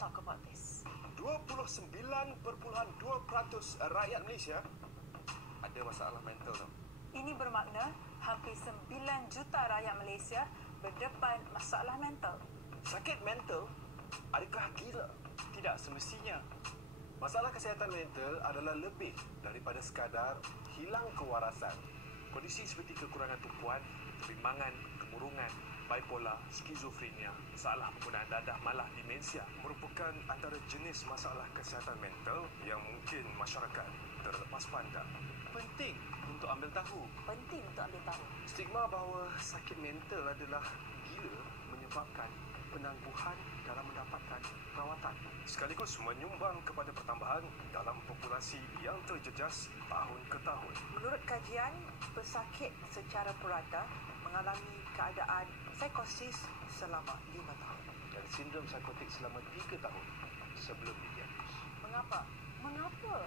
talk about this. 29.2% rakyat Malaysia ada masalah mental tau. Ini bermakna hampir 9 juta rakyat Malaysia berdepan masalah mental. Sakit mental adakah gila? Tidak semestinya. Masalah kesihatan mental adalah lebih daripada sekadar hilang kewarasan. Kondisi seperti kekurangan tumpuan, kebimbangan, kemurungan, bipolar, skizofrenia, masalah penggunaan dadah, malah demensia merupakan antara jenis masalah kesihatan mental yang mungkin masyarakat terlepas pandang. Penting untuk ambil tahu. Penting untuk ambil tahu. Stigma bahawa sakit mental adalah gila menyebabkan penangguhan dalam mendapatkan perawatan, sekaligus menyumbang kepada pertambahan dalam populasi yang terjejas tahun ke tahun. Menurut kajian, pesakit secara purata mengalami keadaan psikosis selama 5 tahun. Dan sindrom psikotik selama 3 tahun sebelum didiagnos. Mengapa? Mengapa?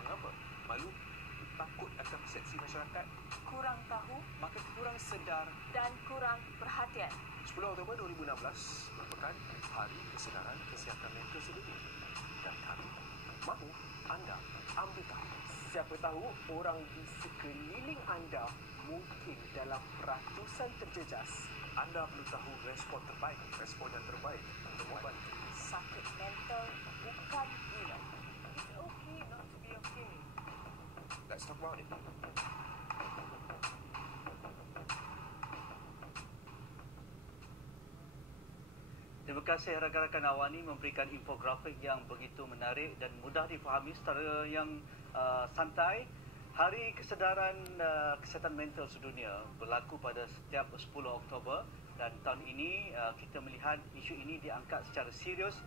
Mengapa? Malu? Takut akan persepsi masyarakat? Kurang tahu Maka kurang sedar. dan kurang perhatian. 10 Oktober 2016 merupakan Hari Kesedaran Kesihatan Mental Sedunia. Dan kami mahu anda ambil tahu. Siapa tahu orang di sekeliling anda mungkin dalam ratusan terjejas. Anda perlu tahu respon terbaik, respon yang terbaik untuk ubat. Sakit mental bukan gila. It's okay not to be okay. Let's talk about it. Terima kasih rakan-rakan Awani memberikan infografik yang begitu menarik dan mudah difahami secara yang santai. Hari Kesedaran Kesihatan Mental Sedunia berlaku pada setiap 10 Oktober dan tahun ini kita melihat isu ini diangkat secara serius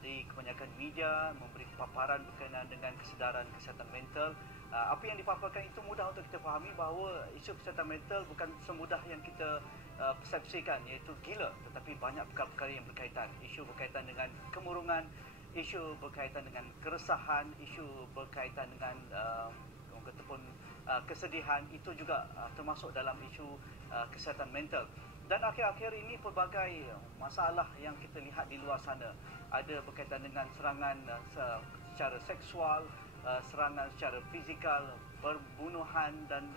di kebanyakan media memberi paparan berkenaan dengan kesedaran kesihatan mental. Apa yang dipaparkan itu mudah untuk kita fahami bahawa isu kesihatan mental bukan semudah yang kita persepsikan, iaitu gila, tetapi banyak perkara-perkara yang berkaitan. Isu berkaitan dengan kemurungan, isu berkaitan dengan keresahan, isu berkaitan dengan ataupun kesedihan, itu juga termasuk dalam isu kesihatan mental. Dan akhir-akhir ini pelbagai masalah yang kita lihat di luar sana ada berkaitan dengan serangan secara seksual, serangan secara fizikal, perbunuhan dan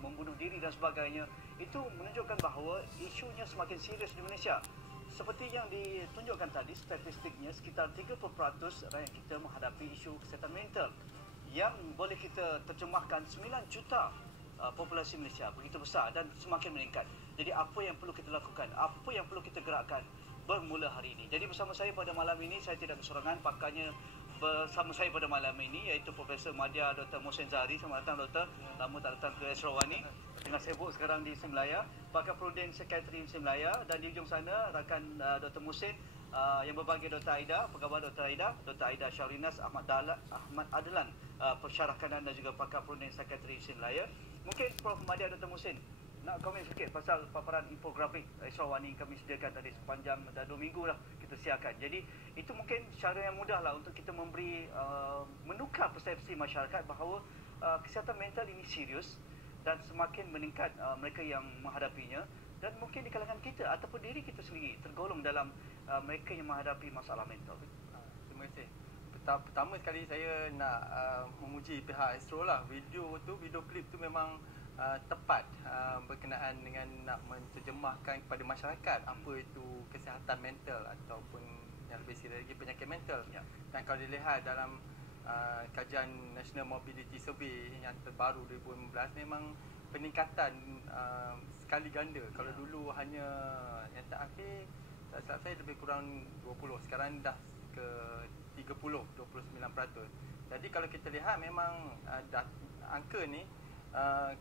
membunuh diri dan sebagainya. Itu menunjukkan bahawa isunya semakin serius di Malaysia. Seperti yang ditunjukkan tadi, statistiknya sekitar 30% rakyat kita menghadapi isu kesihatan mental yang boleh kita terjemahkan 9 juta populasi Malaysia, begitu besar dan semakin meningkat. Jadi apa yang perlu kita lakukan? Apa yang perlu kita gerakkan bermula hari ini? Jadi bersama saya pada malam ini, saya tidak bersorangan, pakarnya bersama saya pada malam ini iaitu Profesor Madya Dr. Mohsen Zahari. Selamat datang Doktor. Lama tak datang ke Sarawani. Tengah sibuk sekarang di Semlaya. Pakar Perunding Sekretari Semlaya, dan di ujung sana rakan Dr. Mohsen yang berbagi Dr. Aida, pegawai Dr. Aida Syahrinas Ahmad Adlan, pensyarah dan juga pakar Perunding Sekretari Semlaya. Mungkin Prof. Madya Dr. Mohsen nak komen sikit pasal paparan infografik Sarawani kami sediakan tadi sepanjang dah 2 minggu dah kita siarkan. Jadi itu mungkin cara yang mudah lah untuk kita memberi menukar persepsi masyarakat bahawa kesihatan mental ini serius dan semakin meningkat mereka yang menghadapinya, dan mungkin di kalangan kita ataupun diri kita sendiri tergolong dalam mereka yang menghadapi masalah mental. Terima kasih. Pertama sekali saya nak memuji pihak Astro lah. Video klip tu memang tepat berkenaan dengan nak menterjemahkan kepada masyarakat apa itu kesihatan mental ataupun yang lebih serius lagi penyakit mental. Ya. Dan kalau dilihat dalam kajian National Mobility Survey yang terbaru 2015, memang peningkatan sekali ganda. Kalau dulu hanya yang tak akhir, tak silap saya lebih kurang 20, sekarang dah ke 29%. Jadi kalau kita lihat memang angka ni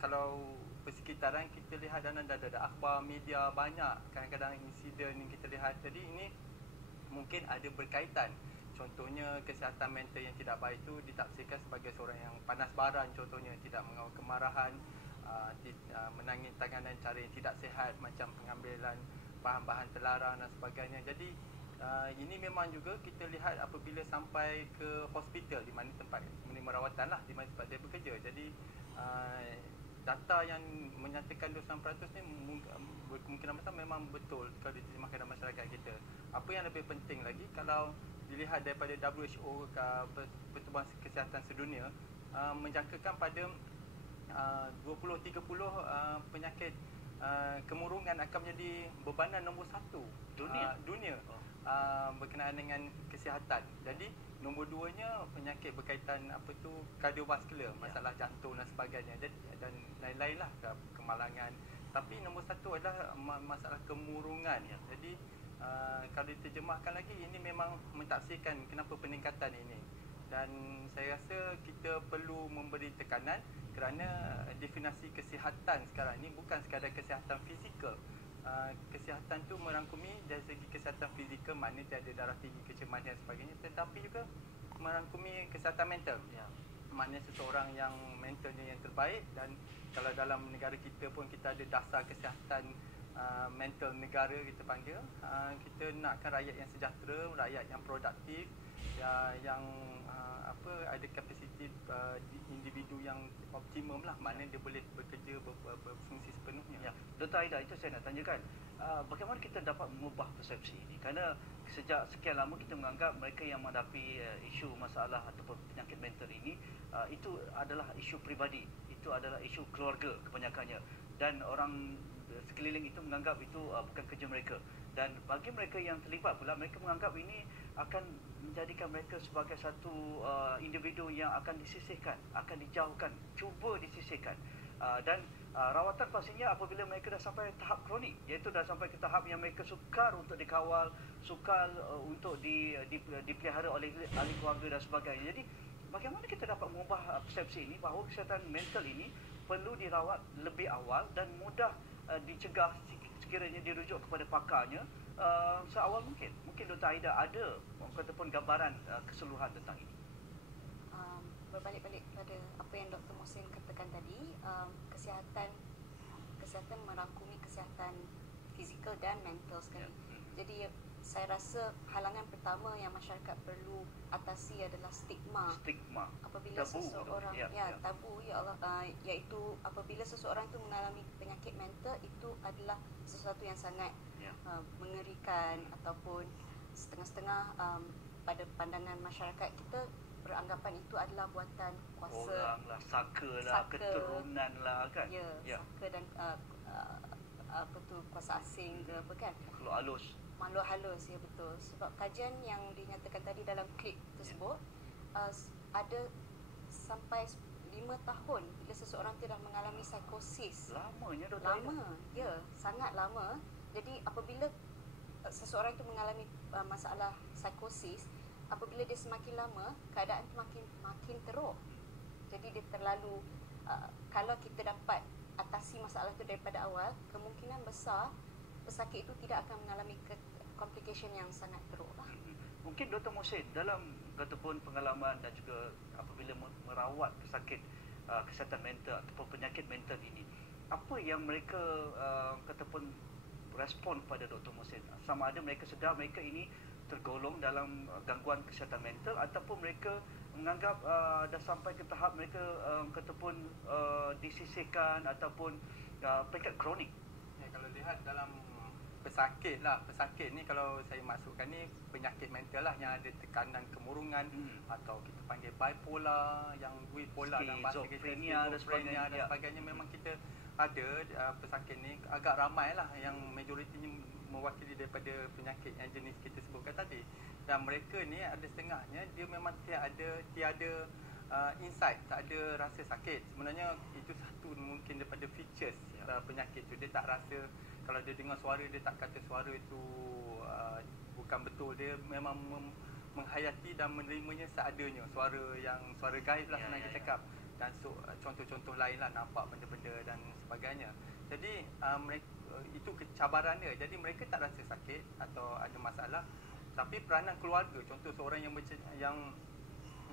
kalau persekitaran kita lihat dan ada akhbar media banyak, kadang-kadang insiden yang kita lihat. Jadi ini mungkin ada berkaitan. Contohnya kesihatan mental yang tidak baik itu ditafsirkan sebagai seorang yang panas baran, contohnya tidak mengawal kemarahan, menangis tangan dan cara yang tidak sihat, macam pengambilan bahan-bahan terlarang dan sebagainya. Jadi ini memang juga kita lihat apabila sampai ke hospital di mana tempat menerima rawatan lah, di mana tempat dia bekerja. Jadi data yang menyatakan 29% ni berkemungkinan besar memang betul kalau diterjemahkan dalam masyarakat kita. Apa yang lebih penting lagi, kalau dilihat daripada WHO, Pertubuhan Kesihatan Sedunia, menjangkakan pada 2030 penyakit kemurungan akan menjadi bebanan nombor 1 dunia berkenaan dengan kesihatan. Jadi nombor 2-nya penyakit berkaitan kardiovaskular, masalah jantung dan sebagainya, dan lain-lain lah, kemalangan. Tapi nombor 1 adalah masalah kemurungan. Jadi kalau diterjemahkan lagi, ini memang mentafsirkan kenapa peningkatan ini. Dan saya rasa kita perlu memberi tekanan kerana definisi kesihatan sekarang ni bukan sekadar kesihatan fizikal. Kesihatan tu merangkumi dari segi kesihatan fizikal, maknanya tiada darah tinggi, kecemasan dan sebagainya, tetapi juga merangkumi kesihatan mental. Maknanya seseorang yang mentalnya yang terbaik. Dan kalau dalam negara kita pun kita ada dasar kesihatan mental negara, kita panggil. Kita nakkan rakyat yang sejahtera, rakyat yang produktif, yang ada kapasiti individu yang optimum lah, maknanya dia boleh bekerja berfungsi sepenuhnya. Dr. Aida, itu saya nak tanyakan, bagaimana kita dapat mengubah persepsi ini? Kerana sejak sekian lama kita menganggap mereka yang menghadapi isu masalah ataupun penyakit mental ini itu adalah isu peribadi, itu adalah isu keluarga kebanyakannya, dan orang sekeliling itu menganggap itu bukan kerja mereka. Dan bagi mereka yang terlibat pula, mereka menganggap ini akan menjadikan mereka sebagai satu individu yang akan disisihkan, akan dijauhkan, cuba disisihkan. Dan rawatan pastinya apabila mereka dah sampai tahap kronik, iaitu dah sampai ke tahap yang mereka sukar untuk dikawal, sukar untuk dipelihara oleh ahli keluarga dan sebagainya. Jadi bagaimana kita dapat mengubah persepsi ini bahawa kesihatan mental ini perlu dirawat lebih awal dan mudah dicegah sekiranya dirujuk kepada pakarnya seawal mungkin. Mungkin Dr. Aida ada ataupun gambaran keseluruhan tentang ini. Berbalik-balik pada apa yang Dr. Mohsin katakan tadi, kesihatan merangkumi kesihatan fizikal dan mental sekali. Jadi saya rasa halangan pertama yang masyarakat perlu atasi adalah stigma. Apabila tabu, seseorang tabu, ya Allah, iaitu apabila seseorang itu mengalami penyakit mental, itu adalah sesuatu yang sangat mengerikan, ataupun setengah-setengah pada pandangan masyarakat kita beranggapan itu adalah buatan kuasa orang lah, saka lah, keturunan lah kan. Saka dan kuasa asing ke apa kan, makhluk halus, ya betul. Sebab kajian yang dinyatakan tadi dalam klip tersebut, ada sampai 5 tahun bila seseorang tidak mengalami psikosis. Lamanya, Dr. Aida? Lama, sangat lama. Jadi apabila seseorang itu mengalami masalah psikosis, apabila dia semakin lama, keadaan itu makin teruk. Jadi dia terlalu kalau kita dapat atasi masalah itu daripada awal, kemungkinan besar pesakit itu tidak akan mengalami complication yang sangat teruk lah. Mungkin Dr. Mohsin dalam ataupun pengalaman dan juga apabila merawat pesakit kesihatan mental ataupun penyakit mental ini, apa yang mereka ataupun respon pada Dr. Mohsin? Sama ada mereka sedar mereka ini tergolong dalam gangguan kesihatan mental, ataupun mereka menganggap dah sampai ke tahap mereka ataupun disisihkan ataupun penyakit kronik. Kalau lihat dalam pesakit ni, kalau saya masukkan ni penyakit mental lah yang ada tekanan kemurungan, atau kita panggil bipolar, yang bipolar dalam bahasa kita, schizophrenia dan sebagainya. Memang kita ada pesakit ni agak ramai lah, yang majoritinya mewakili daripada penyakit yang jenis kita sebutkan tadi. Dan mereka ni ada setengahnya dia memang tiada insight, tak ada rasa sakit. Sebenarnya itu satu mungkin daripada features penyakit tu. Dia tak rasa, kalau dia dengar suara, dia tak kata suara itu bukan betul. Dia memang menghayati dan menerimanya seadanya. Suara gaib lah senang kita cakap. Dan contoh-contoh lain lah, nampak benda-benda dan sebagainya. Jadi itu kecabaran dia. Jadi mereka tak rasa sakit atau ada masalah. Tapi peranan keluarga, contoh seorang yang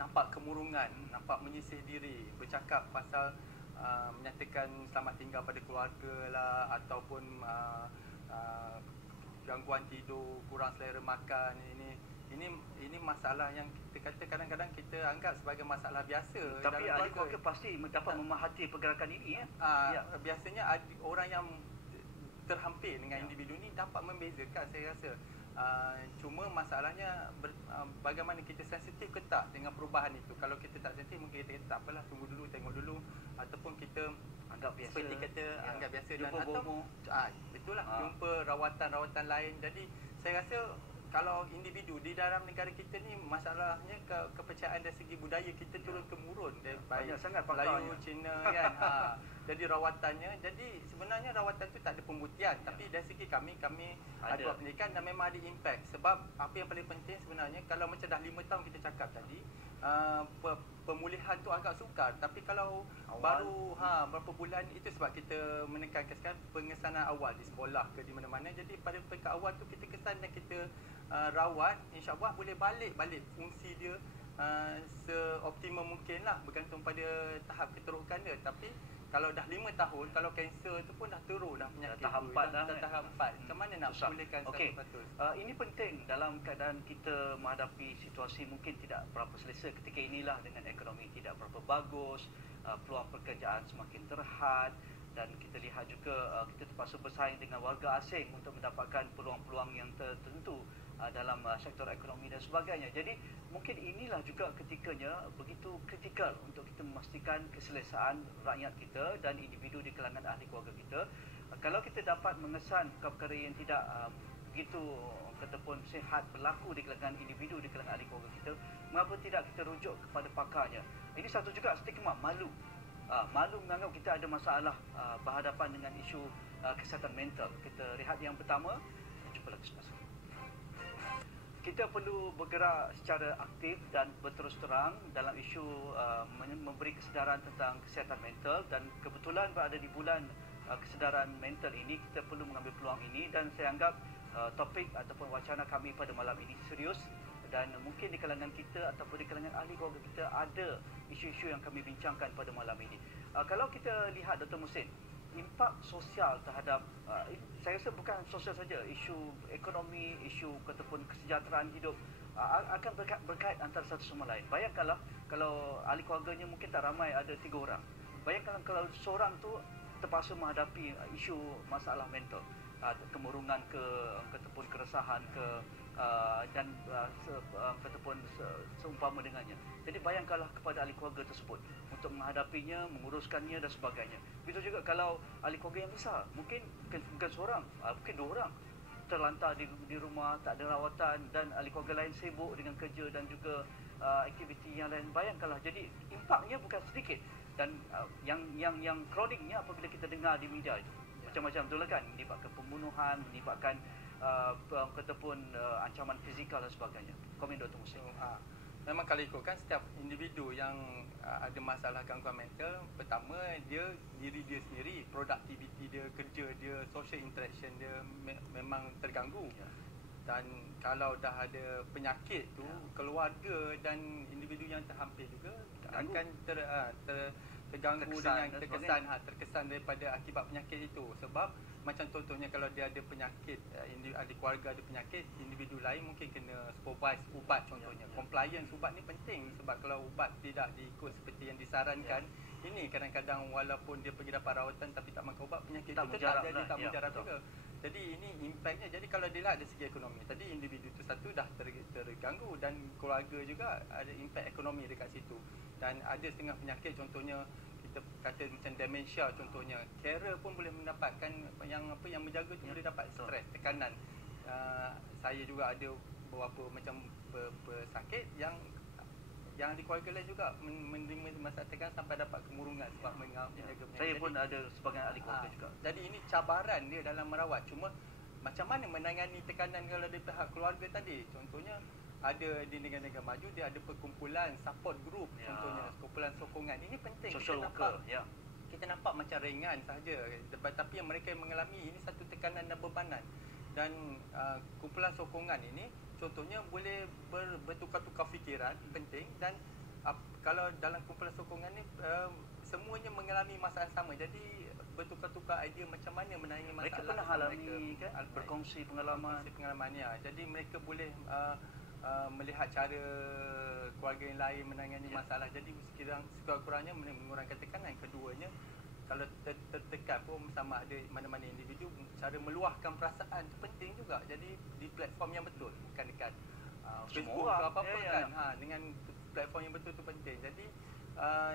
nampak kemurungan, nampak menyisih diri, bercakap pasal menyatakan selamat tinggal pada keluarga lah, ataupun gangguan tidur, kurang selera makan, ini masalah yang kita kata kadang-kadang kita anggap sebagai masalah biasa. Tapi ahli keluarga pasti dapat memahati pergerakan ini biasanya orang yang terhampir dengan individu ni dapat membezakan, saya rasa. Cuma masalahnya bagaimana kita sensitif ke tak dengan perubahan itu. Kalau kita tak sensitif, mungkin kita kata tak apalah, tunggu dulu, tengok dulu, ataupun kita anggap biasa, seperti kata anggap biasa, jumpa dan atau itulah jumpa rawatan-rawatan lain. Jadi saya rasa kalau individu di dalam negara kita ni, masalahnya kepercayaan dari segi budaya kita turun temurun banyak sangat Melayu, Cina kan. Jadi rawatannya, jadi sebenarnya rawatan tu tak ada pembuktian, tapi dari segi kami ada buat pendidikan dan memang ada impact. Sebab apa yang paling penting sebenarnya, kalau macam dah 5 tahun kita cakap tadi, pemulihan tu agak sukar, tapi kalau baru berapa bulan, itu sebab kita menekankan sekarang pengesanan awal di sekolah ke di mana-mana. Jadi pada peringkat awal tu kita kesan dan kita rawat, insya-Allah boleh balik fungsi dia seoptimum mungkin lah, bergantung pada tahap keterukan dia. Tapi kalau dah 5 tahun, kalau kanser tu pun dah teruk dah penyakit tahap 4 dah, tahap 4. Macam mana nak pulihkan 100%? Ini penting dalam keadaan kita menghadapi situasi mungkin tidak berapa selesa ketika inilah, dengan ekonomi tidak berapa bagus, peluang pekerjaan semakin terhad, dan kita lihat juga kita terpaksa bersaing dengan warga asing untuk mendapatkan peluang-peluang yang tertentu dalam sektor ekonomi dan sebagainya. Jadi mungkin inilah juga ketikanya begitu kritikal untuk kita memastikan keselesaan rakyat kita dan individu di kalangan ahli keluarga kita. Kalau kita dapat mengesan perkara yang tidak begitu ataupun sihat berlaku di kalangan individu, di kalangan ahli keluarga kita, mengapa tidak kita rujuk kepada pakarnya? Ini satu juga stigma malu. Malu menganggap kita ada masalah berhadapan dengan isu kesihatan mental. Kita lihat yang pertama, jumpa lagi semasa. Kita perlu bergerak secara aktif dan berterus terang dalam isu memberi kesedaran tentang kesihatan mental, dan kebetulan berada di bulan kesedaran mental ini, kita perlu mengambil peluang ini. Dan saya anggap topik ataupun wacana kami pada malam ini serius, dan mungkin di kalangan kita ataupun di kalangan ahli keluarga kita ada isu-isu yang kami bincangkan pada malam ini. Kalau kita lihat, Dr. Muhsin, impak sosial terhadap saya rasa bukan sosial saja, isu ekonomi, isu ataupun kesejahteraan hidup akan berkait antara satu sama lain. Bayangkanlah kalau ahli keluarganya mungkin tak ramai, ada 3 orang. Bayangkan kalau seorang tu terpaksa menghadapi isu masalah mental, kemurungan ataupun keresahan dan ataupun seumpama dengannya. Jadi bayangkanlah kepada ahli keluarga tersebut untuk menghadapinya, menguruskannya dan sebagainya. Begitu juga kalau ahli keluarga yang besar, mungkin bukan seorang, mungkin 2 orang terlantar di rumah, tak ada rawatan, dan ahli keluarga lain sibuk dengan kerja dan juga aktiviti yang lain. Bayangkanlah, jadi impaknya bukan sedikit. Dan yang kroniknya apabila kita dengar di media itu macam-macam, betul kan, menyebabkan pembunuhan, menyebabkan ataupun ancaman fizikal dan sebagainya. Komen Dr. Muhsin. Memang kalau ikutkan setiap individu yang ada masalah gangguan mental, pertama diri dia sendiri, produktiviti dia, kerja dia, social interaction dia memang terganggu. Dan kalau dah ada penyakit tu, keluarga dan individu yang terhampir juga akan terganggu dengan terkesan daripada akibat penyakit itu. Sebab macam contohnya kalau dia ada penyakit, ada keluarga ada penyakit, individu lain mungkin kena supervise ubat contohnya. Compliance ubat ni penting, sebab kalau ubat tidak diikut seperti yang disarankan, ini kadang-kadang walaupun dia pergi dapat rawatan tapi tak makan ubat, penyakit itu tetap jadi tak mujarab juga. Jadi ini impaknya. Jadi kalau dilihat dari segi ekonomi, tadi individu itu satu dah terganggu, dan keluarga juga ada impak ekonomi dekat situ. Dan ada setengah penyakit, contohnya kita kata macam demensia contohnya, carer pun boleh mendapatkan yang menjaga tu boleh dapat stres, tekanan. Saya juga ada beberapa macam pesakit yang di keluarga lain juga menerima masalah tekanan sampai dapat kemurungan sebab menjaga penyakit. Saya pun ada sebagai ahli keluarga juga. Jadi ini cabaran dia dalam merawat. Cuma macam mana menangani tekanan kalau dari pihak keluarga tadi? Contohnya ada di negara-negara maju, dia ada perkumpulan support group, contohnya kumpulan sokongan. Ini penting. Social worker, kita nampak macam ringan saja, tapi yang mereka mengalami ini satu tekanan dan bebanan. Dan kumpulan sokongan ini contohnya boleh bertukar-tukar fikiran, penting. Dan kalau dalam kumpulan sokongan ni semuanya mengalami masalah sama, jadi bertukar-tukar idea macam mana menangani masalah. Mereka pernah alami kan, berkongsi pengalamannya. Jadi mereka boleh melihat cara keluarga yang lain menangani masalah. Jadi sekurang-kurangnya mengurangkan tekanan. Keduanya kalau tertekan pun sama ada mana-mana individu, cara meluahkan perasaan tu penting juga. Jadi di platform yang betul, bukan dekat Facebook ke apa-apa kan. Dengan platform yang betul tu penting. Jadi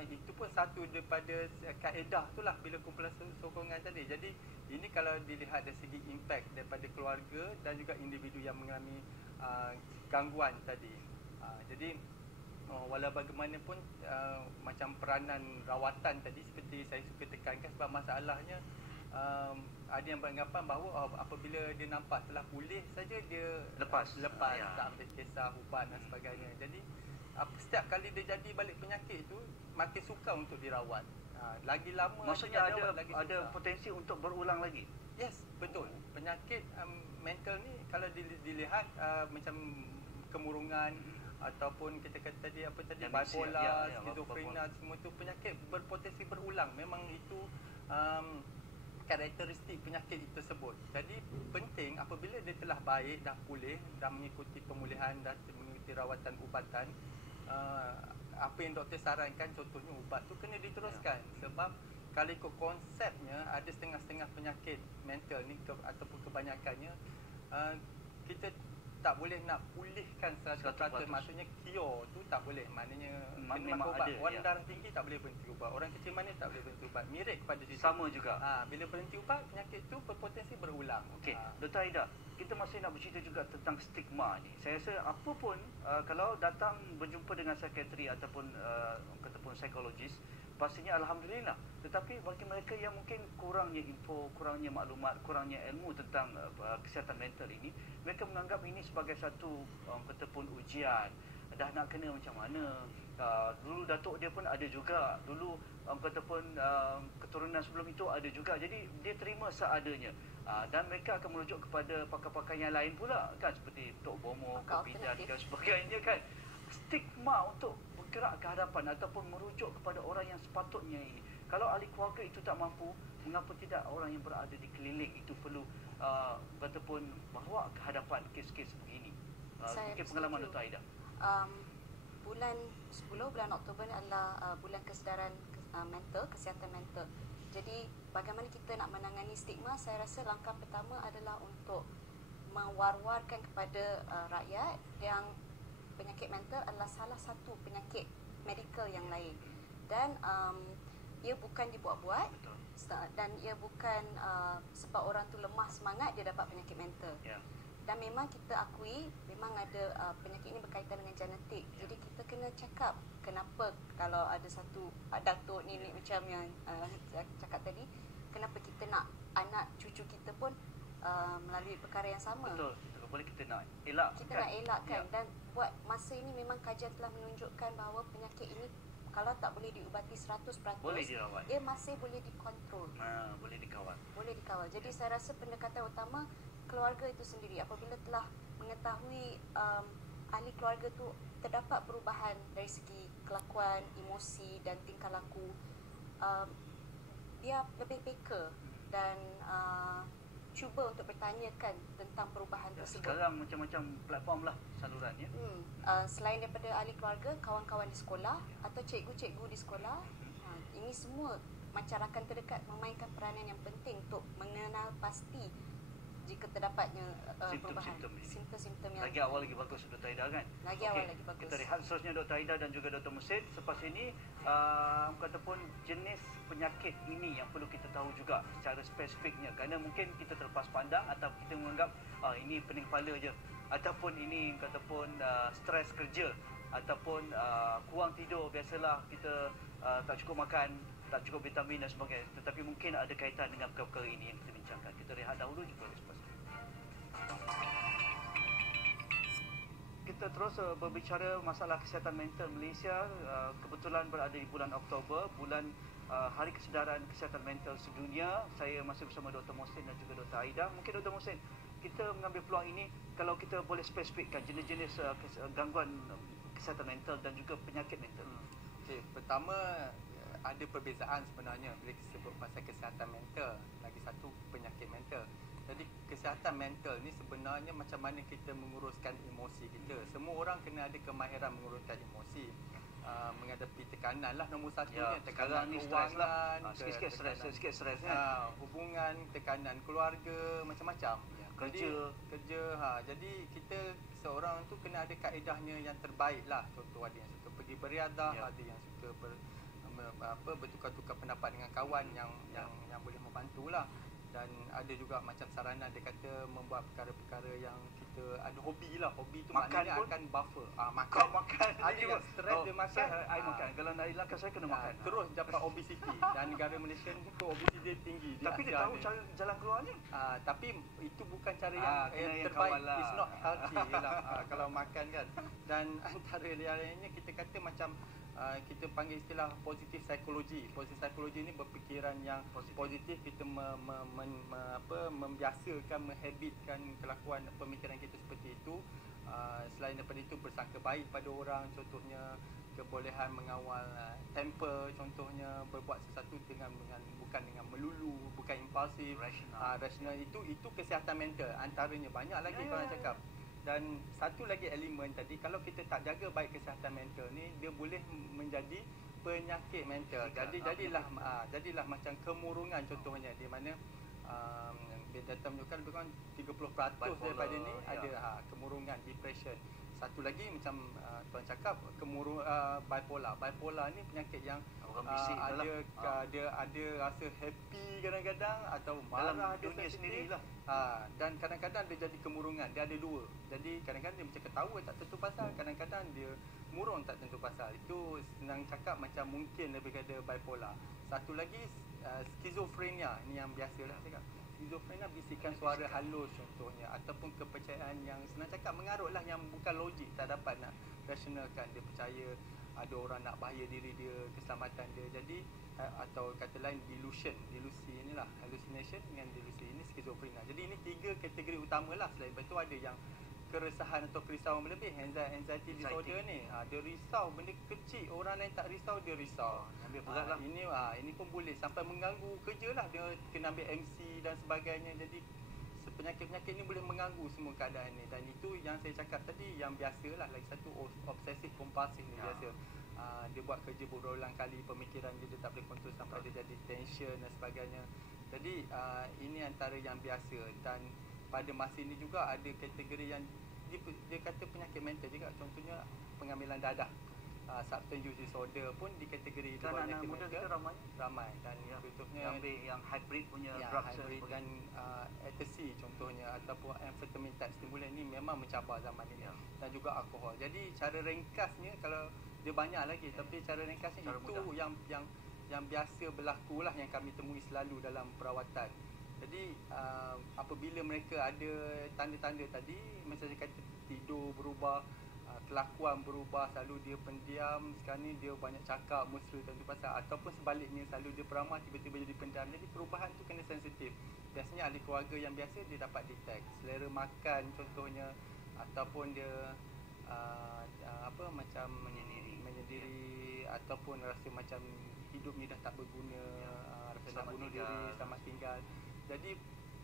itu pun satu daripada kaedah tu lah bila kumpulan sokongan tadi. Jadi ini kalau dilihat dari segi impact daripada keluarga dan juga individu yang mengalami gangguan tadi. Jadi walau bagaimanapun macam peranan rawatan tadi seperti saya suka tekankan, sebab masalahnya ada yang beranggapan bahawa apabila dia nampak telah pulih saja dia lepas tak ambil kisah ubat dan sebagainya. Jadi setiap kali dia jadi balik penyakit tu makin sukar untuk dirawat. Lagi lama maksudnya ada potensi untuk berulang lagi. Yes, betul. Penyakit mental ni kalau dilihat macam kemurungan ataupun kita kata tadi bipolar, skizofrenia, semua tu penyakit berpotensi berulang. Memang itu karakteristik penyakit tersebut. Jadi penting apabila dia telah baik, dah pulih, dah mengikuti pemulihan, dah mengikuti rawatan ubatan, apa yang doktor sarankan, contohnya ubat tu kena diteruskan. Sebab kalau ikut konsepnya ada setengah-setengah penyakit mental ni ataupun kebanyakannya kita tak boleh nak pulihkan 100%. Maksudnya cure tu tak boleh. Maknanya kena makan ubat. Orang darah tinggi tak boleh berhenti ubat. Orang kecil manis tak boleh berhenti ubat. Mirip kepada situ. Sama juga. Bila berhenti ubat, penyakit tu berpotensi berulang. Okey, Dr. Aida, kita masih nak bercerita juga tentang stigma ni. Saya rasa apa pun kalau datang berjumpa dengan psikiatri ataupun psikologis, pastinya alhamdulillah. Tetapi bagi mereka yang mungkin kurangnya info, kurangnya maklumat, kurangnya ilmu tentang kesihatan mental ini, mereka menganggap ini sebagai satu ujian. Dah nak kena macam mana? Dulu datuk dia pun ada juga, dulu keturunan sebelum itu ada juga. Jadi dia terima seadanya. Dan mereka akan merujuk kepada pakar-pakar yang lain pula kan, seperti Tok Bomo, Kopidan dan sebagainya kan. Stigma untuk bergerak ke hadapan ataupun merujuk kepada orang yang sepatutnya ini. Kalau ahli keluarga itu tak mampu, mengapa tidak orang yang berada di keliling itu perlu ataupun bawa ke hadapan kes-kes begini. Mungkin pengalaman Dr. Aida. Bulan 10, bulan Oktober adalah bulan kesedaran mental, kesihatan mental. Jadi bagaimana kita nak menangani stigma, saya rasa langkah pertama adalah untuk mewar-warkan kepada rakyat yang penyakit mental adalah salah satu penyakit medikal yang lain. Dan ia bukan dibuat-buat. Betul. Dan ia bukan sebab orang tu lemah semangat dia dapat penyakit mental. Dan memang kita akui memang ada penyakit ini berkaitan dengan genetik. Jadi kita kena check up kenapa kalau ada satu datuk nenek macam yang cakap tadi, kenapa kita nak anak cucu kita pun melalui perkara yang sama. Betul. Boleh kita nak elakkan. Kita nak elakkan. Dan buat masa ini memang kajian telah menunjukkan bahawa penyakit ini kalau tak boleh diubati 100%, boleh dirawat. Ia masih boleh dikontrol. Boleh dikawal. Boleh dikawal. Jadi saya rasa pendekatan utama keluarga itu sendiri. Apabila telah mengetahui ahli keluarga tu terdapat perubahan dari segi kelakuan, emosi dan tingkah laku, dia lebih peka dan cuba untuk bertanyakan tentang perubahan tersebut. Sekarang macam-macam platform lah saluran ya. Selain daripada ahli keluarga, kawan-kawan di sekolah atau cikgu-cikgu di sekolah, ini semua masyarakat terdekat memainkan peranan yang penting untuk mengenal pasti jika terdapatnya perubahan simptom-simptom yang lagi awal lagi bagus Dr. Aida kan. Lagi awal lagi bagus. Kita rehat seterusnya Dr. Aida dan juga Dr. Musin. Selepas ini ataupun jenis penyakit ini yang perlu kita tahu juga secara spesifiknya, kerana mungkin kita terlepas pandang atau kita menganggap ini pening kepala je, ataupun ini kataupun stres kerja, ataupun kurang tidur, biasalah kita tak cukup makan, tak cukup vitamin dan sebagainya. Tetapi mungkin ada kaitan dengan perkara ini yang kita bincangkan. Kita rehat dahulu, jumpa lepas. Kita terus berbicara masalah kesihatan mental Malaysia. Kebetulan berada di bulan Oktober, bulan Hari Kesedaran Kesihatan Mental Sedunia. Saya masih bersama Dr. Musin dan juga Dr. Aida. Mungkin Dr. Musin, kita mengambil peluang ini kalau kita boleh spesifikkan jenis-jenis gangguan kesihatan mental dan juga penyakit mental. Okay, pertama ada perbezaan sebenarnya bila kita sebut pasal kesihatan mental, lagi satu penyakit mental. Jadi kesihatan mental ni sebenarnya macam mana kita menguruskan emosi kita. Semua orang kena ada kemahiran menguruskan emosi. menghadapi tekanan lah nombor satunya, tekanan ni stres lah. Sikit stres kan. Hubungan, tekanan keluarga, macam-macam. Kerja. Jadi kita seorang tu kena ada kaedahnya yang terbaik lah. Contoh ada yang suka pergi beriadah, ada yang suka bertukar-tukar pendapat dengan kawan yang boleh membantu lah. Dan ada juga macam sarana dia kata membuat perkara-perkara yang kita ada hobi lah. Hobi tu maknanya akan buffer. Makan. Ada yang stres dia makan. I makan. Kalau nak hilangkan saya kena makan. Terus dapat obesity. Dan negara Malaysia ni tu obesity tinggi. Tapi dia tahu jalan keluarnya. Tapi itu bukan cara yang terbaik. It's not healthy lah. Kalau makan kan. Dan antara lainnya kita kata macam kita panggil istilah positif psikologi. Positif psikologi ni berfikiran yang positif. Kita membiasakan, menghabitkan kelakuan pemikiran kita seperti itu. Selain daripada itu, bersangka baik pada orang. Contohnya kebolehan mengawal temper, contohnya berbuat sesuatu bukan dengan melulu, bukan impulsif, rasional. Itu kesihatan mental. Antaranya banyak lagi kalau nak cakap. Dan satu lagi elemen tadi, kalau kita tak jaga baik kesihatan mental ni, dia boleh menjadi penyakit mental. Jadilah macam kemurungan contohnya, di mana data menunjukkan lebih kurang 30% daripada ni ada kemurungan, depression. Satu lagi macam tuan cakap, bipolar. Bipolar ni penyakit yang ada rasa happy kadang-kadang atau marah dalam dunia sendirilah. Dan kadang-kadang dia jadi kemurungan. Dia ada dua. Jadi kadang-kadang dia macam ketawa tak tentu pasal, kadang-kadang dia murung tak tentu pasal. Itu senang cakap macam mungkin daripada bipolar. Satu lagi skizofrenia, ni yang biasalah cakap. Skizofrenia bisikan suara halus contohnya, ataupun kepercayaan yang senang cakap mengarutlah, yang bukan logik, tak dapat nak rasionalkan. Dia percaya ada orang nak bahaya diri dia, keselamatan dia. Jadi atau kata lain delusi inilah, hallucination dengan delusi, ini skizofrenia. Jadi ini tiga kategori utamalah. Selain itu ada yang keresahan atau kerisauan berlebih, anxiety disorder ni. Dia risau benda kecil, orang lain tak risau, dia risau. Ini pun boleh sampai mengganggu kerja lah. Dia kena ambil MC dan sebagainya. Jadi penyakit-penyakit ni boleh mengganggu semua keadaan ni. Dan itu yang saya cakap tadi, yang biasalah. Lagi satu, obsesif kompulsif ni biasa. Dia buat kerja berulang kali, pemikiran dia tak boleh kontrol sampai dia jadi tension dan sebagainya. Jadi ini antara yang biasa. Dan pada masa ini juga ada kategori yang dia kata penyakit mental juga. Contohnya pengambilan dadah, substance use disorder pun di kategori penyakit mental ramai. Dan contohnya yang hybrid punya drugs dan ecstasy contohnya, ataupun amphetamine type stimulant ni memang mencabar zaman ini. Dan juga alkohol. Jadi cara ringkasnya, kalau dia banyak lagi, tapi cara ringkasnya itu yang biasa berlaku lah, yang kami temui selalu dalam perawatan. Jadi apabila mereka ada tanda-tanda tadi, misalnya kata tidur berubah, kelakuan berubah, selalu dia pendiam, sekarang ni dia banyak cakap, mesra tentu pasal, ataupun sebaliknya, selalu dia peramah, tiba-tiba jadi pendiam. Jadi perubahan tu kena sensitif. Biasanya ahli keluarga yang biasa dia dapat detect selera makan contohnya, ataupun dia macam menyendiri, ataupun rasa macam hidup ni dah tak berguna, rasa nak bunuh diri, selamat tinggal. Jadi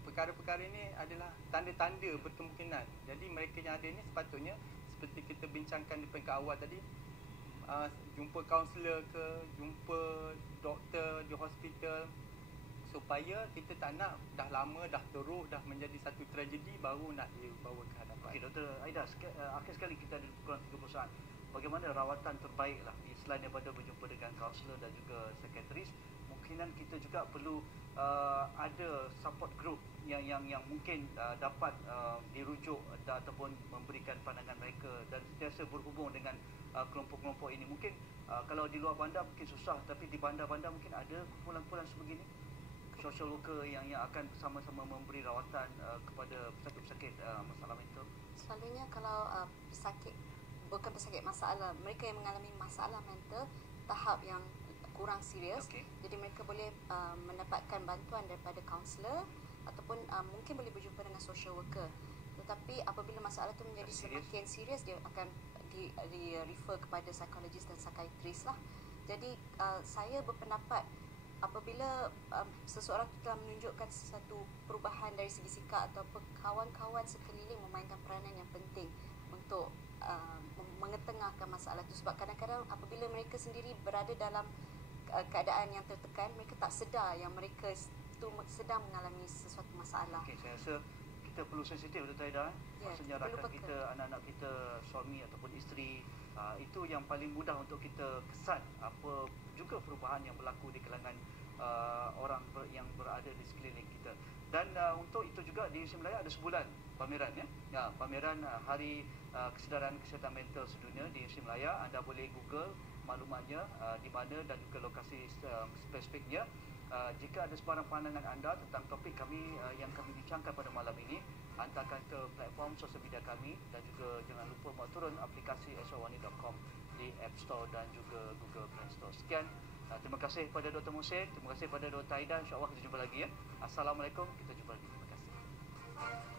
perkara-perkara ini adalah tanda-tanda berkemungkinan. Jadi mereka yang ada ni sepatutnya seperti kita bincangkan di peringkat awal tadi, jumpa kaunselor ke, jumpa doktor di hospital, supaya kita tak nak dah lama, dah teruk, dah menjadi satu tragedi, baru nak dibawa ke hadapan. Okey, Dr. Aida, akhir sekali kita ada kurang 30 saat. Bagaimana rawatan terbaik lah, selain daripada berjumpa dengan kaunselor dan juga psikiatris, kemungkinan kita juga perlu ada support group yang mungkin dapat dirujuk ataupun memberikan pandangan mereka dan sentiasa berhubung dengan kelompok-kelompok ini. Mungkin kalau di luar bandar mungkin susah, tapi di bandar-bandar mungkin ada kumpulan-kumpulan sebegini, social worker yang akan bersama-sama memberi rawatan kepada pesakit-pesakit masalah mental. Selalunya kalau bukan pesakit masalah, mereka yang mengalami masalah mental tahap yang kurang serius, jadi mereka boleh mendapatkan bantuan daripada kaunselor ataupun mungkin boleh berjumpa dengan social worker. Tetapi apabila masalah itu menjadi semakin serius, dia akan di-refer kepada psikologis dan psikiatris lah. Jadi saya berpendapat apabila seseorang telah menunjukkan sesuatu perubahan dari segi sikap ataupun kawan-kawan sekeliling memainkan peranan yang penting untuk mengetengahkan masalah itu sebab kadang-kadang apabila mereka sendiri berada dalam keadaan yang tertekan, mereka tak sedar yang mereka itu sedang mengalami sesuatu masalah. Okey, saya rasa kita perlu sensitif Dr. Aida. Maksudnya rakan kita, anak-anak kita, suami ataupun isteri, itu yang paling mudah untuk kita kesan apa juga perubahan yang berlaku di kalangan orang yang berada di sekeliling kita. Dan untuk itu juga di Malaysia Melaya ada sebulan pameran pameran Hari Kesedaran Kesihatan Mental Sedunia di Malaysia Melaya. Anda boleh Google maklumatnya di mana dan juga lokasi spesifiknya. Jika ada sebarang pandangan anda tentang topik kami yang kami bincangkan pada malam ini, hantarkan ke platform sosial media kami dan juga jangan lupa buat turun aplikasi eswawani.com di App Store dan juga Google Play Store. Sekian, terima kasih kepada Dr. Musin, terima kasih kepada Dr. Aida. InsyaAllah kita jumpa lagi ya. Assalamualaikum, kita jumpa lagi. Terima kasih.